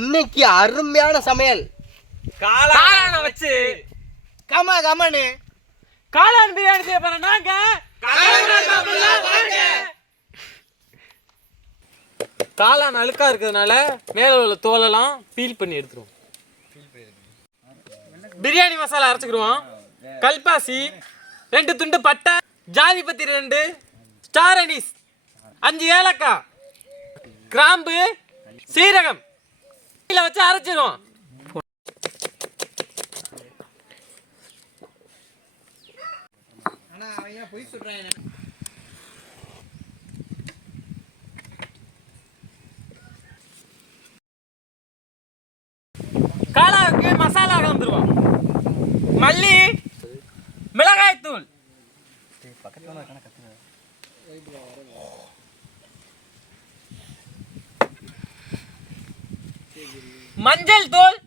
இன்னைக்கு அருமையான சமையல். காளான வச்சு கமனு காளான் பிரியாணி செய்ய போறோம் நாங்க. காளான் அழுக்கா இருக்கிறதுனால மேல உள்ள தோலெல்லாம் பீல் பண்ணி எடுத்துருவோம். பிரியாணி மசாலா அரைச்சுக்கிடுவோம். கல்பாசி 2 துண்டு பட்டை, ஜாதி பத்தி 2, ஸ்டார் அனீஸ் 5 ஏலக்காய், கிராம்பு, சீரகம் வச்சு அரைச்சிருவோம். காளாவுக்கு மசாலா கலந்துருவோம். மல்லி, மிளகாய் தூள், மஞ்சள் தூள்,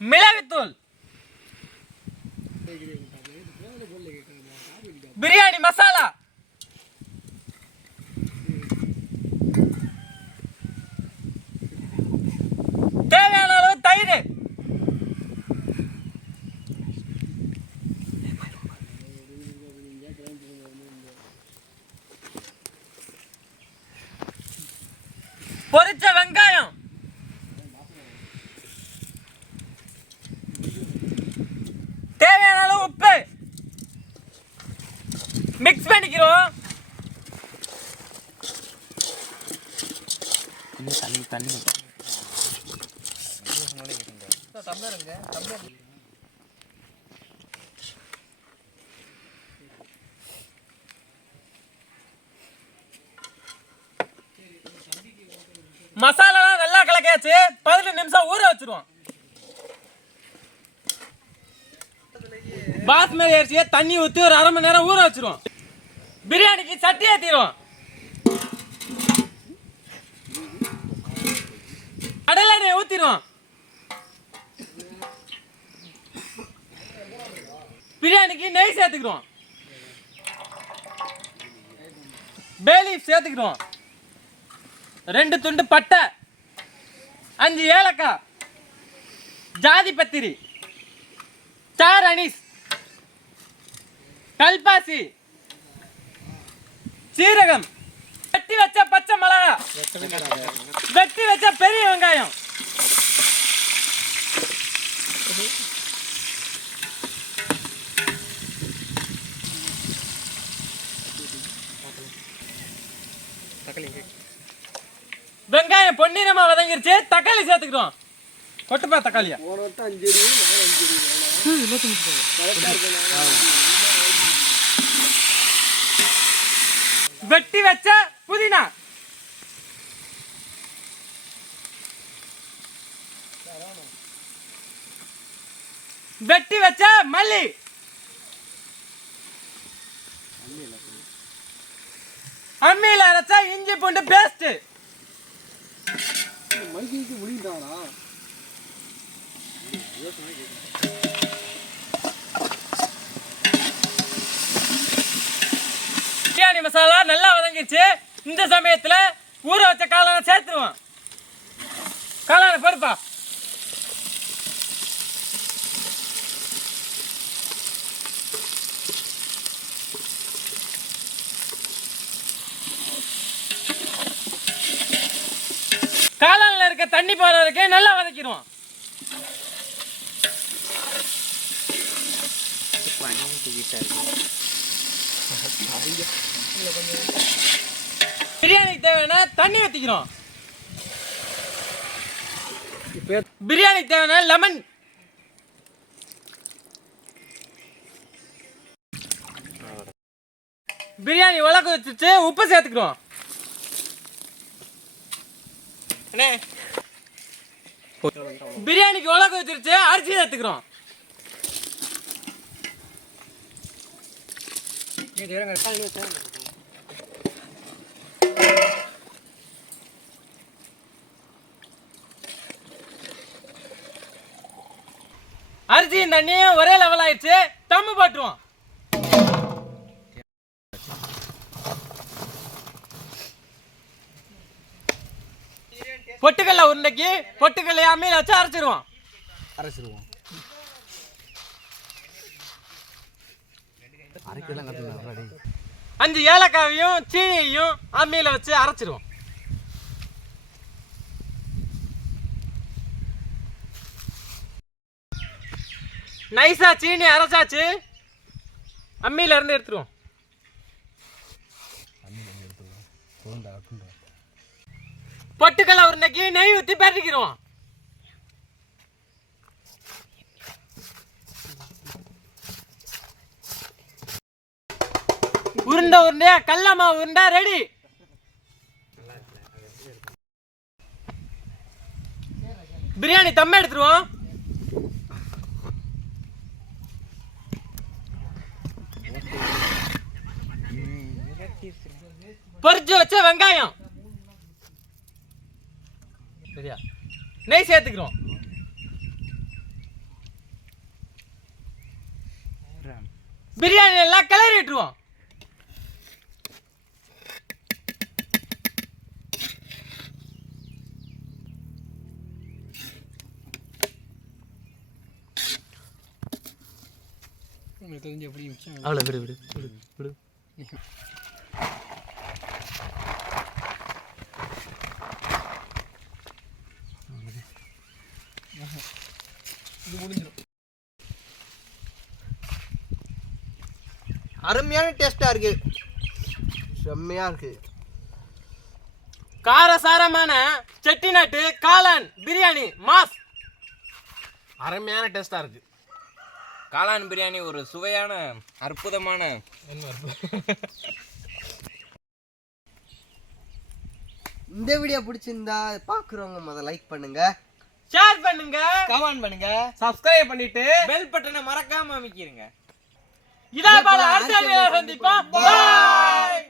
மிளகுத்தூள், பிரியாணி மசாலா, தேவையான அளவு தயிர், பொரிச்ச வெங்காயம், தேவையான அளவு உப்பு மிக்ஸ் பண்ணிக்கிறோம். தண்ணி மசாலா நல்லா கலக்காச்சு. 15 நிமிஷம் ஊற வச்சிருவோம். பாஸ்மதி அரிசியை தண்ணி ஊற்றி ஒரு 1/2 மணி நேரம் ஊற வச்சிருவோம். பிரியாணிக்கு சட்டி ஏற்றிடுவோம். கடலை எண்ணெய் ஊற்றிடுவோம். பிரியாணிக்கு நெய் சேர்த்துக்கிறோம். பேலீஃப் சேர்த்துக்கிறோம். 2 துண்டு பட்டை, 5 ஏலக்காய், ஜாதி பத்திரி, ஸ்டார் அனீஸ், கல்பாசி, சீரகம், வெட்டி வச்ச பச்சை மிளகா, வெட்டி வச்ச பெரிய வெங்காயம், வெங்காயம் பொன்னிறமா வதங்கிருச்சு. தக்காளி சேர்த்துக்கிறோம். கொட்டுப்பா தக்காளியா வெட்டி வச்ச புதினா, வெட்டி வச்ச மல்லி, அம்மியில அரைச்ச இஞ்சி பூண்டு பேஸ்ட், பிரியாணி மசாலா நல்லா வதங்கிடுச்சு. இந்த சமயத்துல ஊற வச்ச காளான சேர்த்துருவோம். காளான பருப்பா காளான்ல இருக்க தண்ணி போற வரைக்கும் நல்லா வதக்கிடுவோம். பிரியாணிக்கு தேவையான தண்ணி ஊத்திக்கிறோம். பிரியாணிக்கு தேவையான லெமன், பிரியாணி உலக வச்சுட்டு உப்பு சேர்த்துக்கிறோம். பிரியாணிக்கு உலக வச்சிருச்சு அரிசி சேர்த்துக்கிறோம். அரிசியும் தண்ணியும் ஒரே லெவல் ஆயிடுச்சு. தம்மு போட்டுருவோம். உருளைக்கு பொட்டுக்கல்லையை அம்மியில் வச்சு அரைச்சிருவோம். அரைக்கலாம் கற்றுக்கலாம் 5 ஏலக்காவையும் சீனியையும் அம்மியில் வச்சு அரைச்சிருவோம். நைஸா சீனி அரைச்சாச்சு, அம்மியில இருந்து எடுத்துருவோம். பொட்டுக்கல்ல உருண்டைக்கு நெய் ஊற்றி பரட்டிக்கிறோம். உருண்டையா கடல மாவு உருண்டை ரெடி. பிரியாணி தம்ம எடுத்துருவோம். பொரிச்சு வச்ச வெங்காயம் சரியா, நெய் சேர்த்துக்கிறோம். பிரியாணி எல்லாம் கிளறி விட்டுருவோம். அவ்வளோ விடு விடு விடு விடு. அருமையான டேஸ்டா இருக்கு, செம்மையா இருக்கு. காரசாரமான செட்டிநாட்டு காளான் பிரியாணி மாஸ். அருமையான டேஸ்ட்டாக இருக்குது. காளான் பிரியாணி ஒரு சுவையான அற்புதமான இந்த வீடியோ பிடிச்சிருந்தா பாக்குறவங்க முதல்ல லைக் பண்ணுங்க, ஷேர் பண்ணுங்க, கமெண்ட் பண்ணுங்க, சப்ஸ்கிரைப் பண்ணிட்டு பெல் பட்டனை மறக்காம அமைக்கிறீங்க. இதே போல அடுத்த வீடியோல சந்திப்போம். பாய்.